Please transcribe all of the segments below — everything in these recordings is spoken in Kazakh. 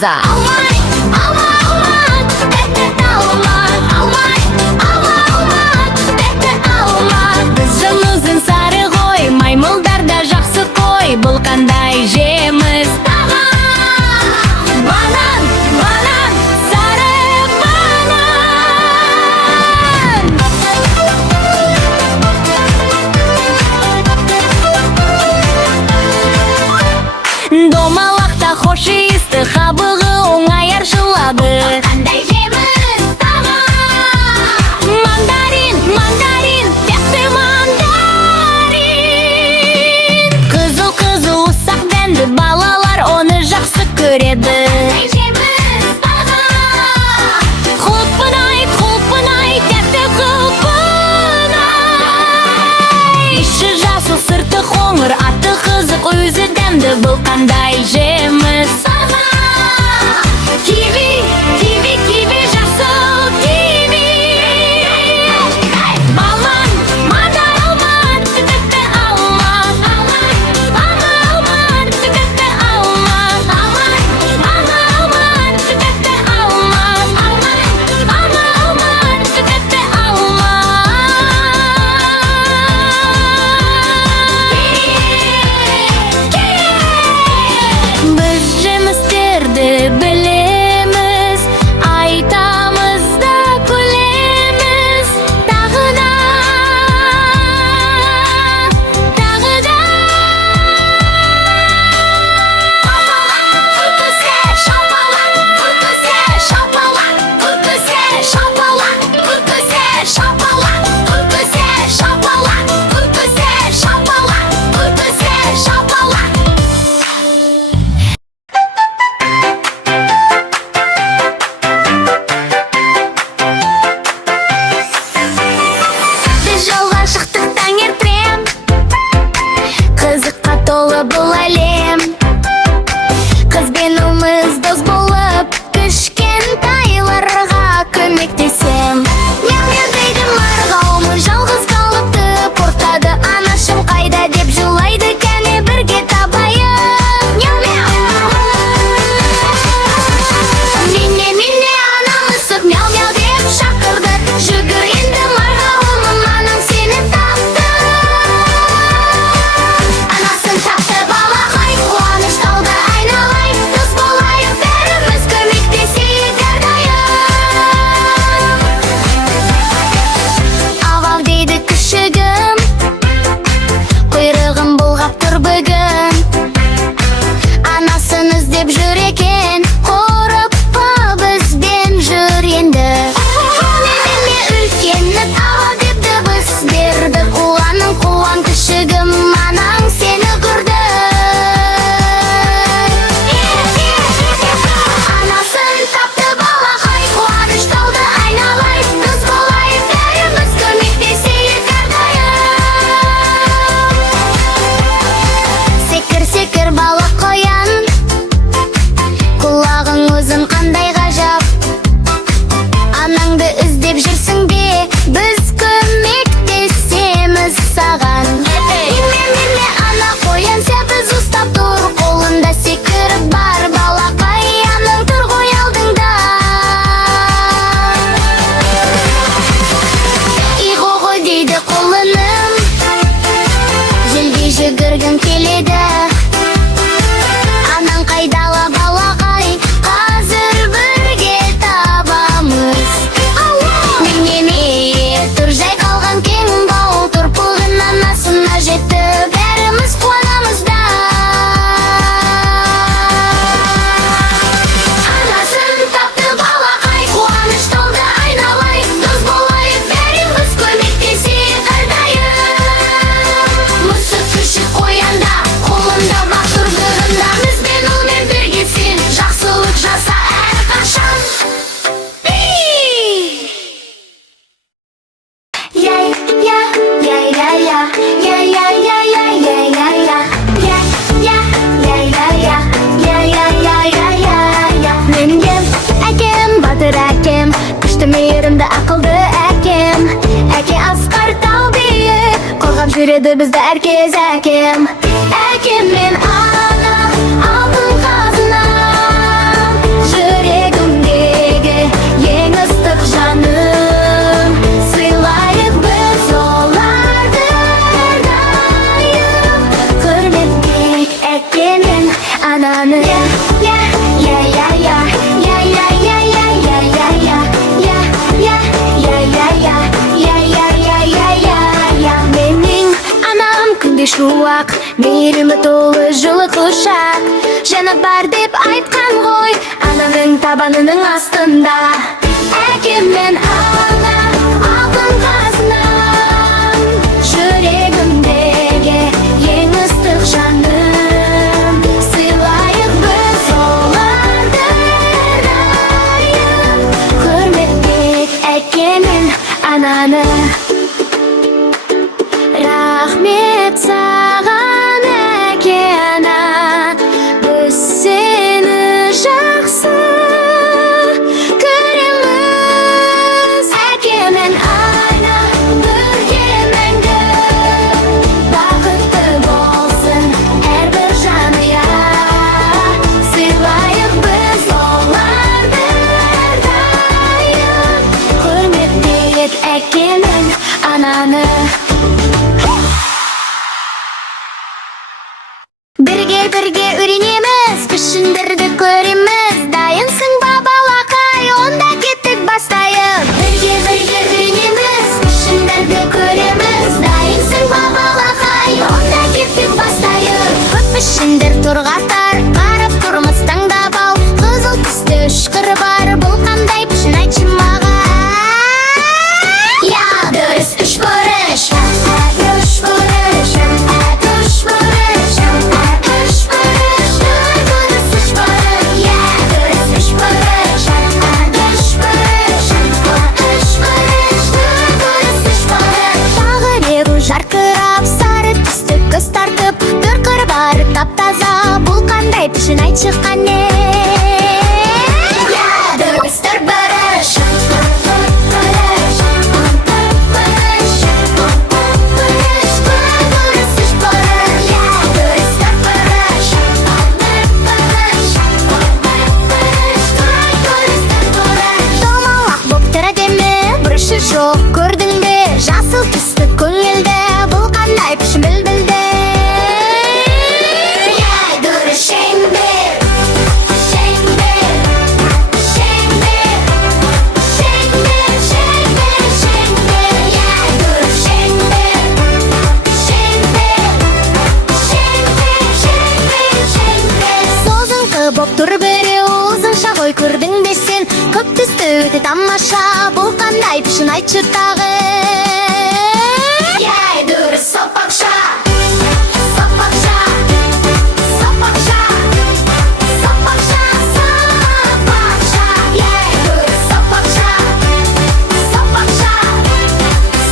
таза. Біз жымызын сары ғой, маймылдар да жақсы қой. Бұл қандай жеміс? Банан, банан, сары банан. Домалақта хош иісті, қабығы оңай аршылады. Қандай жеміс? Мандарин, мандарин, тәтті мандарин. Қызыл-қызыл ұсақ дәнді, балалар оны жақсы көреді. Құлпынай, құлпынай, тәтті құлпынай. Іші жасыл, сырты қоңыр, аты қызық, өзі дәмді. Бұл қандай жеміс? Киви, киви, киви, жасыл киви. Балман, мандар, алман, тәтті алма. Алман, тәтті алма. Алман, тәтті алма. Алман, тәтті алма. Біз жемістерді білеміз, айтамыз да күлеміз. Тағы да, тағы да. Күркісе шапалақ, күркісе шапалақ, күркісе шапалақ, күркісе шапалақ, күркісе шапалақ, күркісе шапалақ, күркісе шапалақ. Біз жолға шықтық таңертең, қызыққа толы бұл әлем. Қыз бен ұлмыз дос болып, кішкентайларға көмектесем. Мяу-мяу дейді марғауымыз, жалғыз қалыпты, ортада анашым қайда деп жылайды, кәне бірге табайық. Мяу-мяу. Міне анамызсып мяу-мяу деп шақырды. Жүгір енді марғауымым, анам сені тапты. Анасын тапты балақай, қуаныш толды айналайын. Дос болайық бәріміз, көмектесейік әрдайым. Ау-ау дейді күшігім, құйрығым бұлғап тұр бүгін. Анасын іздеп жүр екен, қорықпа бізбен жүр енді. Неме үлкені ау деп дыбыс берді. Қуаның қуан күшігім, анаң сені көрді. Анасын тапты балақай, қуаныш толды айналайын. Дос болайық бәріміз, көмектесейік әрдайым. Секір, секір балық қоян, құлағың өзің қандай ғажап. Анаңды іздеп жүрсің бе, біз көмектесеміз саған. Неме ана қоян, сәбіз ұстап тұр, қолында секіріп бар балақай, анаң тұр ғой алдыңда. Иғо дейді құлыным, желге жүгіргім келеді. Анаң қайдала балақай, қазір бірге табамыз. Неме тұр жай қалған кең бау, тұрпылғын анасына жетті, бәріміз қуанамыз да. Анасын тапты балақай, қуаныш толды айналайын. Дос болайық бәріміз, көмектесейік әрдайым. Мысық күшік қоянда, қолында бақ тұр бүгінда. Бізбен ұлмен біргесін, жақсылық жаса әрқашан. Менгем әкем, батыр әкем, күшті мейірімді ақылды әкем. Әке асқар тау биік, қорғап жүреді бізді әркез әкем. Әкем мен анам, алтын қазынам, шуақ, мейірімі толы жылы құшақ. Жаны бар деп айтқан ғой, ананың табанының астында. Әкем мен ана, алтын қазынам, жүрегімдегі ең ыстық жаным. Сыйлайық біз оларды әрдайым, құрметтейік әке мен ананы. Рахмет саған әке ана, біз сені жақсы көреміз. Әке мен ана бірге мәңгі, бақытты болсын әрбір жанұя. Сыйлайық біз оларды әрдайым, құрметтейік әке мен ананы. Бірге үйренеміз, пішіндерді көреміз. Дайынсың ба балақай, онда кеттік бастайық. Бірге үйренеміз, пішіндерді көреміз. Дайынсың ба балақай, онда кеттік бастайық. Көп пішіндер тұрғатар, қарап тұрмыз таңдап ал. Қызыл түсті үшкір бар, бұл қандай пішін айтшы маған. Я дұрыс үш бұрыш, үш бұрыш, үш бұрыш. Жарқырап, сары түсті көз тартып, бір қыр бары тап-таза, бұл қандай пішін айтшы қане. Дұрыс бір бұрыш, домалақ боп тұр әдемі, бұрышы жоқ көрдің бе, жасыл түсті көңілді, бұл қандай пішін білді. Дұрыс шеңбер, шеңбер, шеңбер, шеңбер, шеңбер, шеңбер. Дұрыс шеңбер, шеңбер, шеңбер, шеңбер, шеңбер. Созыңқы боп тұр біреу, ұзынша ғой көрдің бе сен, көп түсті өте тамаша, бұл қандай пішін айтшы тағы. Дұрыс сопақша, сопақша, сопақша, сопақша, сопақша. Дұрыс сопақша, сопақша,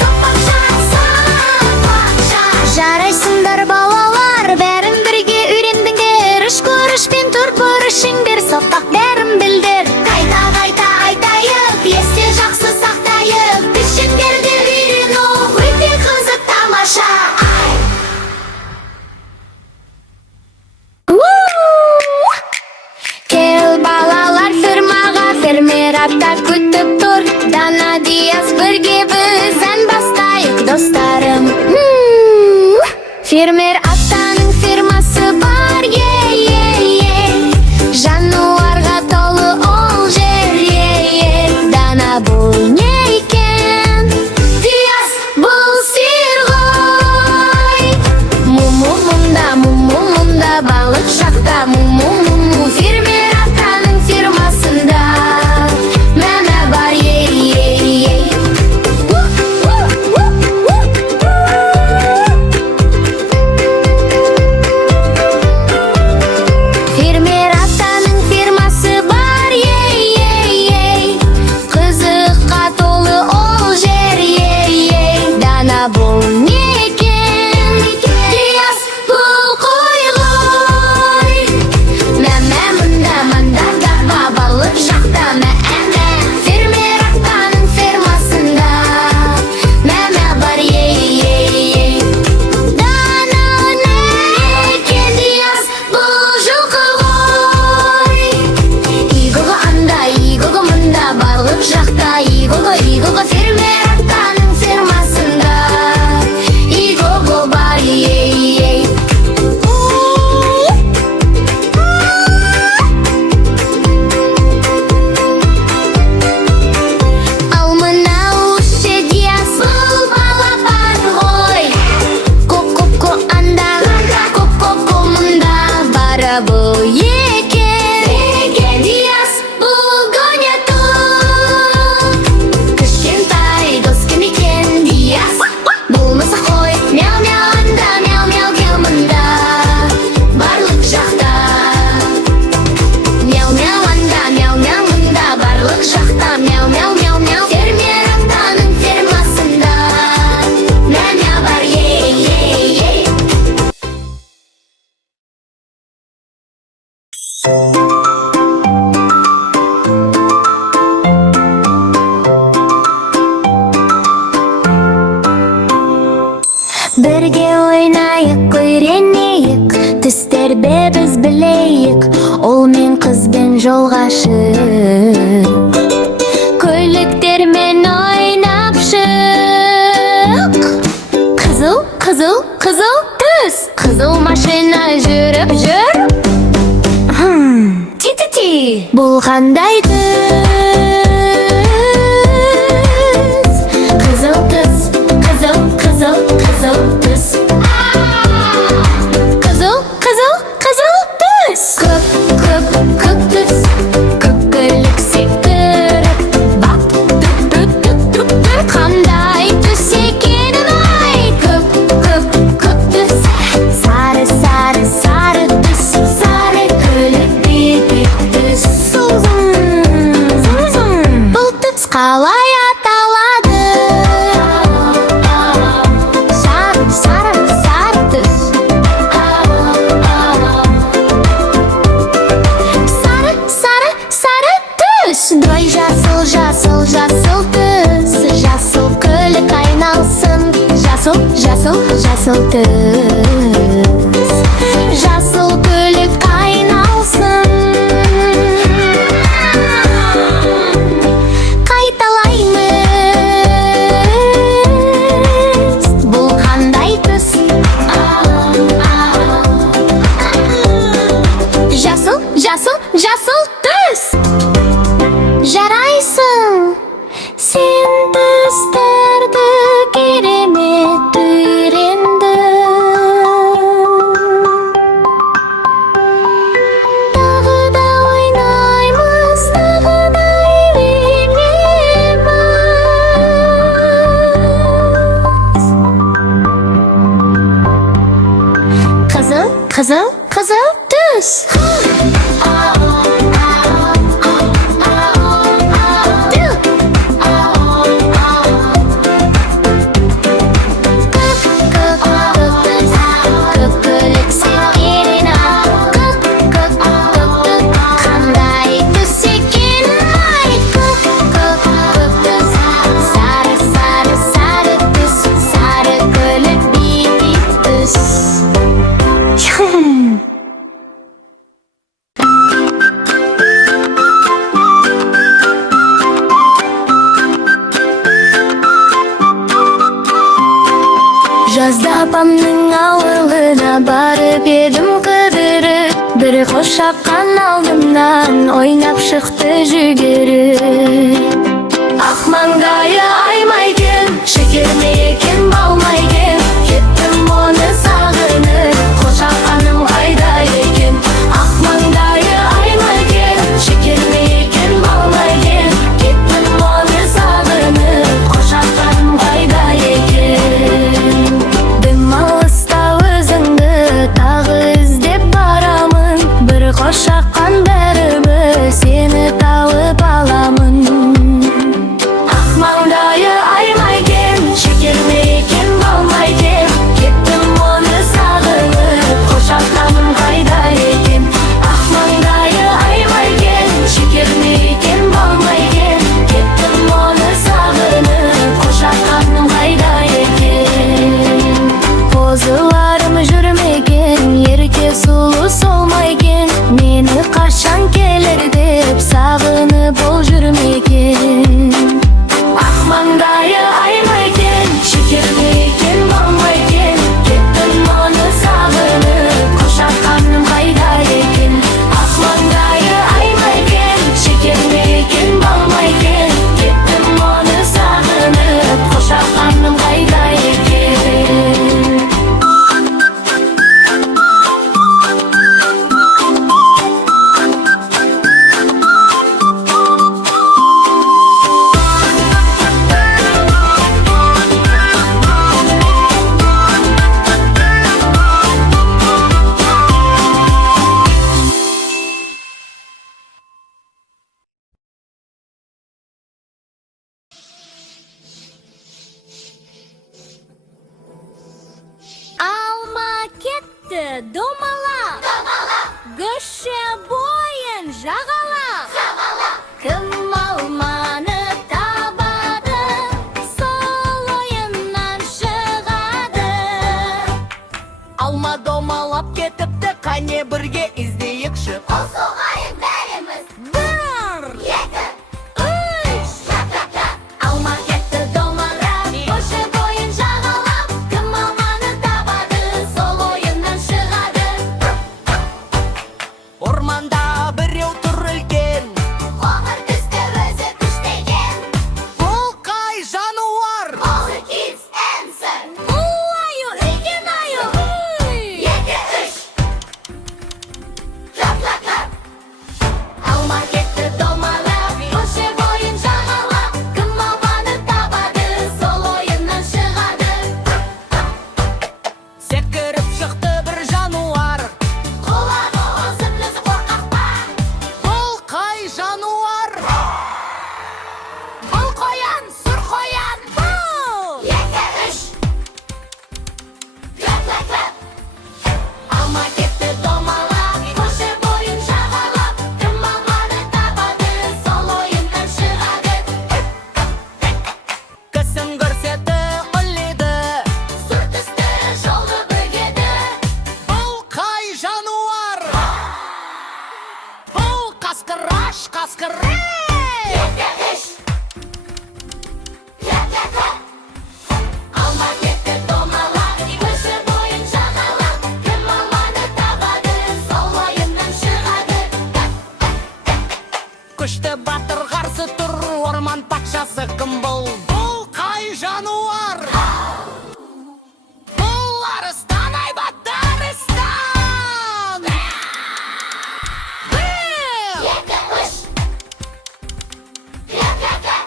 сопақша, сопақша. Жарайсыңдар балалар, бәрін бірге үйрендіңдер. Үш бұрыш пен төрт бұрыш, шеңбер, сопақ бәрін білдір. Қайта айтайық, есте жақсы сақтайық. Пішіндерді үйрену өте қызық тамаша. Кел балалар фермаға, фермер ата күтіп тұр. Дана Диас бірге біз ән бастайық достарым. Фермер атаның фермасы бар, жануарға толы ол жер, Дана бұл не екен? Диас бұл сиыр ғой. Мұнда балық жақта, фермер атаның фермасында мәмә бар, Бірге ойнайық, үйренейік, түстерді біз білейік, ол мен қызбен жолға шық. Көйлектермен ойнап шық. Қызыл, қызыл, қызыл түс, қызыл машина жүріп жүр. Ти-ти-ти, бұл қандай түс? Қызыл түс, қызыл, қызыл, қызыл түс. Қызыл, қызыл, қызыл түс. Көк, көк, көк түс, көк көйлек секіріп, бақ, түк, қандай түс екенін айт. Көк, көк, көк түс, сары, сары, сары түс, сары көйлек бет түс. Бұл түс қалай аталады? Сары, сары, сары түс. Сары, сары, сары түс. Ой, жасыл, жасыл, жасыл түс. Жасыл көйлек айналсын. Жасыл, жасыл, жасыл түс. Жасыл көйлек айналсын. Қайталаймыз, бұл қандай түс? Жасыл, жасыл, жасыл түс. Жарайсың, сен түстерді керемет үйрендің. Тағы да ойнаймыз, тағы да үйренеміз. Қызыл, қызыл, қызыл түс. Жазда апамның ауылына барып едім қыдырып, бір қос шапқан алдымнан ойнап шықты жүгіріп. Ақ маңдайы аймайген, шекер ме екен балмайген, кеттім оны сағынып, қос шапқаным қайда екен. Ақ маңдайы аймайген, шекер ме екен балмайген, кеттім оны сағынып, қос шапқаным қайда екен. Алыста өзіңді тағы іздеп барамын, бір қос шаққан бәрібір сені тауып аламын. Ақ маңдайы аймайген, шекер ме екен балмайген, кеттім оны сағынып, қос шаққаным қайда екен. Ақ маңдайы аймайген, шекер ме екен балмайген, кеттім оны сағынып, қос шаққаным қайда екен. Қозыларым жүрмеген, ерке сұлу солмайген, мені қашан келер деп сағынып ол жүрмеген. Ақ маңдайы аймайген, шекер ме екен балмайген, кеттім оны сағынып, қос шаққаным қайда екен. Ақ маңдайы аймайген, шекер ме екен балмайген, кеттім оны сағынып, қос шаққаным қайда екен. Домалап, көше бойын жағалап, кім алманы табады, сол ойыннан шығады. Алма домалап кетіпті, қане бірге іздейікші. Қол соғайық бәріміз. 1, 2, 3. алма кетті домалап, көше бойын жағалап, кім алманы табады, сол ойыннан шығады. Орманда біреу тұр үлкен, Қоңыр түсті өзі күштеген. бұл қай жануар? All the kids answer. Бұл аю, үлкен аю. 2, 3. Жап-жап-жап. Алма кетті домалап, көше бойын жағалап, кім алманы табады, сол ойыннан шығады. Секіріп шықты бір жануар, Құлағы ұзын өзі қорқақ па? бұл қай жануар? Бұл қоян, сұр қоян. 2, 3. Жап-жап-жап. Алма кетті домалап, көше бойын жағалап, кім алманы табады, сол ойыннан шығады. Кісін көрсеті ұлиды, Сұр түсті жолды бөгеді. бұл қай жануар? Бұл қасқыраш, қасқыр. 2, 3. Жап-жап-жап. Алма кетті домалап, көше бойын жағалап, кім алманы табады, сол ойыннан шығады. Күшті батыр қарсы тұр, орман патшасы кім бұл? Бұл қай жануар? Бұл арыстан, айбатты арыстан. 1, 2, 3. Жап-жап-жап.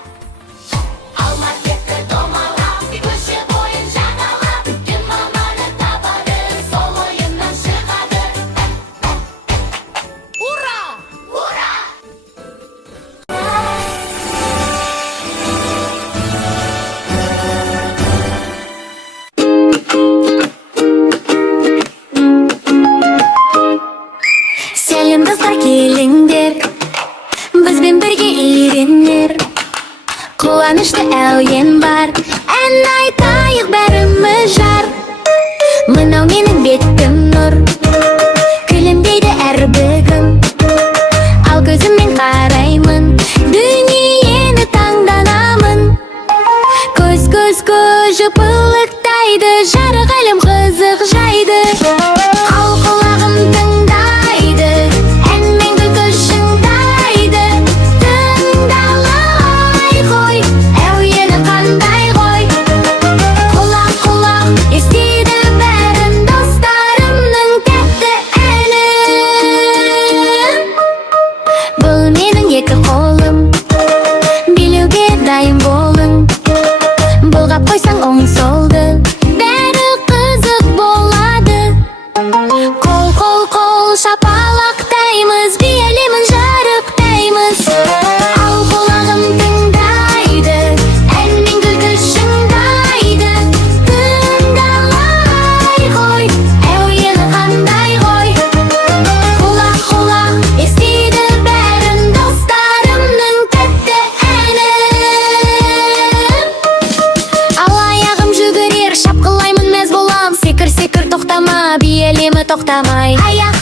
Алма кетті домалап, көше бойын жағалап, кім алманы табады, сол ойыннан шығады. ура! Ура! Сәлем достар, келіңдер, бізбен бірге үйренер. Қуанышты әуен бар, ән айтайық бәріміз жар. Мынау менің бетім нұр, күлімдейді әр бүгін. Ал көзіммен қараймын, дүниені таңданамын. Көз жыпылықтайды, жарық әлем қызық жайды. Ал құлағым тыңдайды, ән мен күлкі шыңдайды. Тыңдалай ғой, әуені қандай ғой. Құлақ естиді бәрін, достарымның тәтті әнін. Бұл менің екі қолым, билеуге дайын болың. Бұлғап қойсаң оң солды, бәрі қызық болады. Қол шапалақтаймыз, биелеймін, жарықтаймыз. Ал құлағым тыңдайды, ән мен күлкі шыңдайды. Тыңдалай ғой, әуені қандай ғой. Құлақ естиді бәрін, достарымның тәтті әнін. Ал аяғым жүгірер, шапқылаймын, мәз болам. Секір тоқтама, биелеймін тоқтамай. Аяқ